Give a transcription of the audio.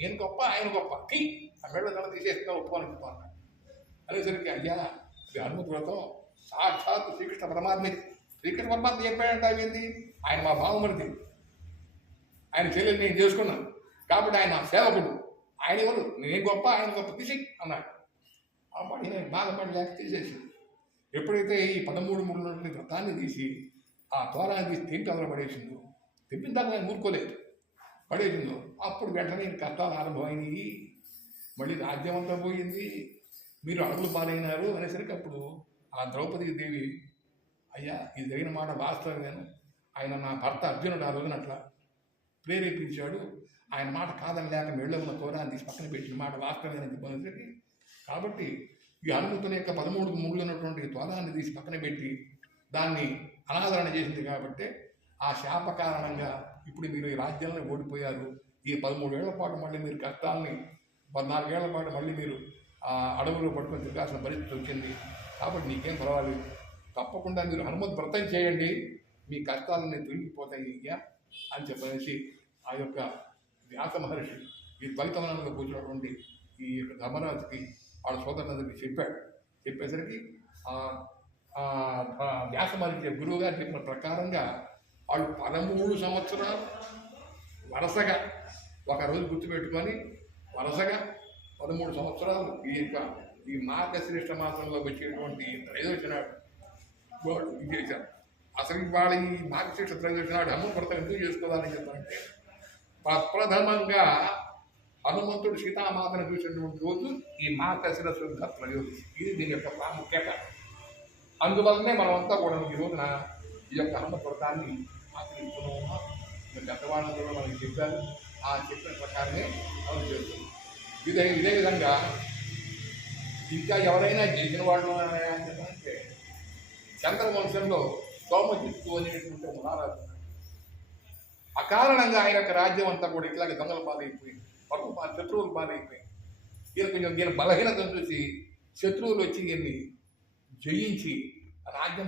నేను గొప్ప ఆయన గొప్ప. కి ఆ మెడలో తల తీసేస్తే ఒప్పుకొని చెప్తాను అనేసరికి అయ్యా ఇది హనుమతి వ్రతం. సాక్షాత్ శ్రీకృష్ణ పరమాత్మే. శ్రీకృష్ణ పరమాత్మ చెప్పాడంట ఏంది ఆయన మా బావమరిది. ఆయన చెల్లెలు నేను చేసుకున్నాను కాబట్టి ఆయన నా సేవకుడు. ఆయన ఎవరు? నేను గొప్ప ఆయన గొప్ప తీసి అన్నాడు. ఆ నేను బాధపడి లేక తీసేసి ఎప్పుడైతే ఈ పదమూడు మూడు నుండి వ్రతాన్ని తీసి ఆ ద్వారాన్ని తీసి తింపి అదలపడేసిందో తిప్పిన తర్వాత నేను ఊరుకోలేదు. పడేసిందో. అప్పుడు వెంటనే కష్టాలు ఆరంభమైనవి మళ్ళీ రాజ్యం అంతా పోయింది. మీరు అడుగులు పాలైనారు అనేసరికి అప్పుడు ఆ ద్రౌపది దేవి అయ్యా ఇది జరిగిన మాట వాస్తవమేను ఆయన నా భర్త అర్జునుడు ఆ రోజున అట్లా ప్రేరేపించాడు. ఆయన మాట కాదని లేక మెళ్ళ ఉన్న తోరాన్ని తీసి పక్కన పెట్టిన మాట వాస్తవమేనని చెప్పేసరికి కాబట్టి ఈ హనుమంతుని యొక్క పదమూడు మూడు ఉన్నటువంటి త్వరాన్ని తీసి పక్కన పెట్టి దాన్ని అనాదరణ చేసింది కాబట్టి ఆ శాప కారణంగా ఇప్పుడు మీరు ఈ రాజ్యాలను ఓడిపోయారు. ఈ పదమూడేళ్ళ పాటు మళ్ళీ మీరు కష్టాలని పద్నాలుగేళ్ళ పాటు మళ్ళీ మీరు ఆ అడవులు పట్టుకొని తిరగాల్సిన పరిస్థితి వచ్చింది. కాబట్టి నీకేం పర్వాలేదు. తప్పకుండా మీరు హనుమత్ వ్రతం చేయండి. మీ కష్టాలన్నీ తొలగిపోతాయి అయ్యా అని చెప్పనేసి ఆ యొక్క వ్యాస మహర్షి ఈ ద్వైతవనంలో కూర్చున్నటువంటి ఈ యొక్క ధర్మరాజుకి వాళ్ళ సోదరులందరికీ చెప్పాడు. చెప్పేసరికి ఆ వ్యాస మహర్షి గురువు గారు చెప్పిన ప్రకారంగా వాళ్ళు పదమూడు సంవత్సరాలు వరుసగా ఒక రోజు గుర్తుపెట్టుకొని వరుసగా పదమూడు సంవత్సరాలు ఈ యొక్క ఈ మార్గశ్రేష్ఠ మాసంలో వచ్చేటువంటి త్రయోదశి నాడు వాళ్ళు ఇది చేశారు. అసలు వాళ్ళ ఈ మార్గశిక్ష త్రయోదశి నాడు ఎందుకు చేసుకోవాలని చెప్పారంటే ప్రప్రథమంగా హనుమంతుడు సీతామాతను చూసినటువంటి రోజు ఈ మార్గశిర శుద్ధ త్రయోదశి. ఇది దీని యొక్క ప్రాముఖ్యత. అందువల్లనే మనమంతా కూడా ఈ రోజున ఈ యొక్క హనుమ వ్రతాన్ని ఆచరిస్తున్నాము పెద్దవాళ్ళందరూ కూడా మనకి చెప్పారు. ఆ చెప్పిన ప్రకారమే అమలు చేస్తుంది ఇదే ఇదే విధంగా ఇంకా ఎవరైనా గెలిచిన వాళ్ళు ఉన్నారా అని చెప్పాలంటే చంద్రవంశంలో సోమజిత్తు అనేటువంటి ఒక మహారాజు అకారణంగా ఆయన యొక్క రాజ్యం అంతా కూడా ఇట్లాగే దొంగల పాలైపోయింది. పరుపు పా- శత్రువులు పాలైపోయింది. ఈయన కొంచెం దీని బలహీనతను చూసి శత్రువులు వచ్చి దీన్ని జయించి రాజ్యం